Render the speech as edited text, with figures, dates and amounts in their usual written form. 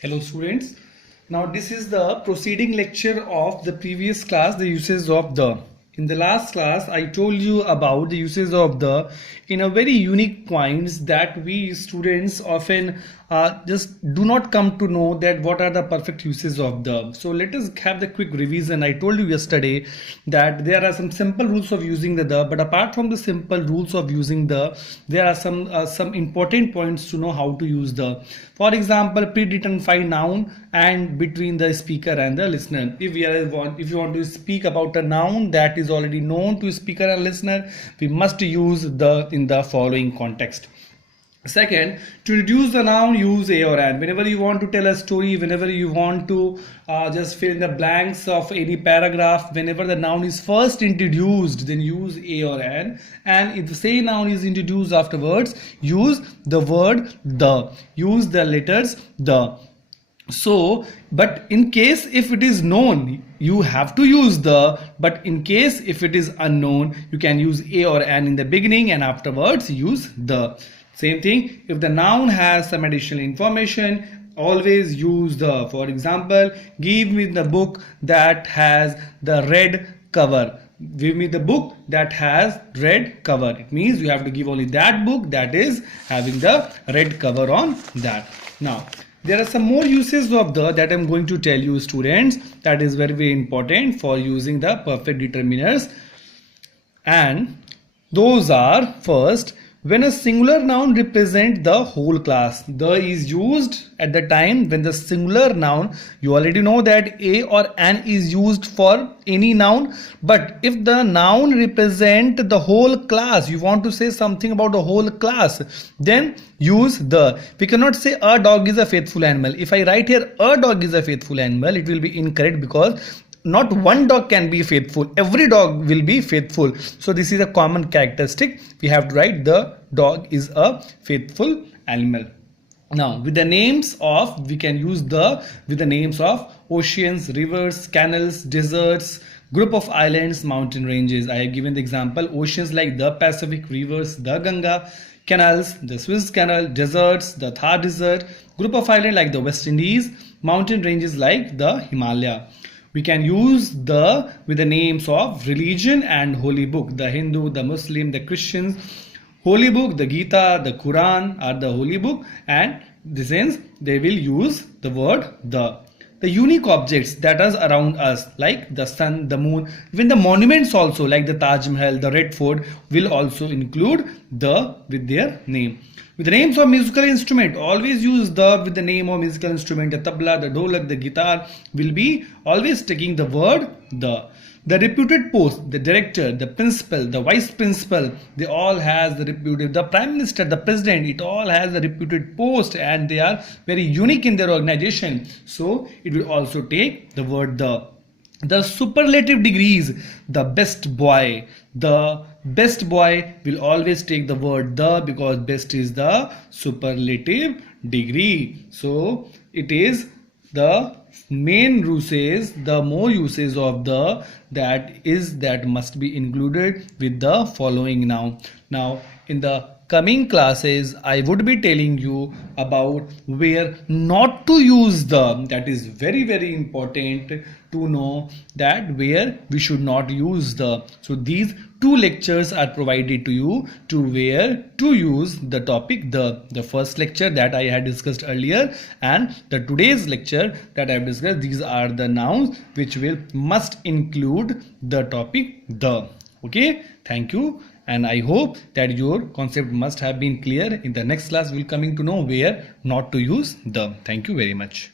Hello students. Now this is the proceeding lecture of the previous class, the uses of the. In the last class I told you about the uses of the in a very unique points that we students often just do not come to know that what are the perfect uses of the. So let us have the quick revision. I told you yesterday that there are some simple rules of using the, but apart from the simple rules of using the, there are some important points to know how to use the. For example, predetermined noun and between the speaker and the listener. If you want to speak about a noun that is already known to speaker and listener, we must use the in the following context. Second, to introduce the noun, use a or an. Whenever you want to tell a story, whenever you want to just fill in the blanks of any paragraph, whenever the noun is first introduced, then use a or an. And if the same noun is introduced afterwards, use the word the. Use the letters the. So, but in case if it is known, you have to use the, but in case if it is unknown, you can use a or an in the beginning and afterwards use the. Same thing, if the noun has some additional information, always use the. For example, give me the book that has the red cover. Give me the book that has red cover. It means you have to give only that book that is having the red cover on that. Now, there are some more uses of the that I'm going to tell you students, that is very, very important for using the perfect determiners. And those are, first, when a singular noun represents the whole class. The is used at the time when the singular noun, you already know that a or an is used for any noun, but if the noun represents the whole class, you want to say something about the whole class, then use the. We cannot say a dog is a faithful animal. If I write here a dog is a faithful animal, it will be incorrect because not one dog can be faithful, every dog will be faithful. So this is a common characteristic. We have to write the dog is a faithful animal. Now with the names of, we can use the with the names of oceans, rivers, canals, deserts, group of islands, mountain ranges. I have given the example: oceans like the Pacific, rivers the Ganga, canals the Suez Canal, deserts the Thar Desert, group of islands like the West Indies, mountain ranges like the Himalaya. We can use the with the names of religion and holy book. The Hindu, the Muslim, the Christians. Holy book, the Gita, the Quran are the holy book, and this sense they will use the word the. The unique objects that are around us, like the sun, the moon, even the monuments also like the Taj Mahal, the Red Fort, will also include the with their name. With the names of musical instrument, always use the with the name of musical instrument. The tabla, the dholak, the guitar will be always taking the word the. The reputed post, the director, the principal, the vice principal, they all has the reputed, the prime minister, the president, it all has the reputed post and they are very unique in their organization. So it will also take the word the. The superlative degrees, the best boy will always take the word the, because best is the superlative degree. So it is the main uses, the more uses of the that must be included with the following now. Now in the coming classes I would be telling you about where not to use the. That is very, very important to know that where we should not use the. So these two lectures are provided to you to where to use the topic the first lecture that I had discussed earlier, and the today's lecture that I have discussed. These are the nouns which will must include the topic the. Okay, thank you, and I hope that your concept must have been clear. In the next class we'll coming to know where not to use the. Thank you very much.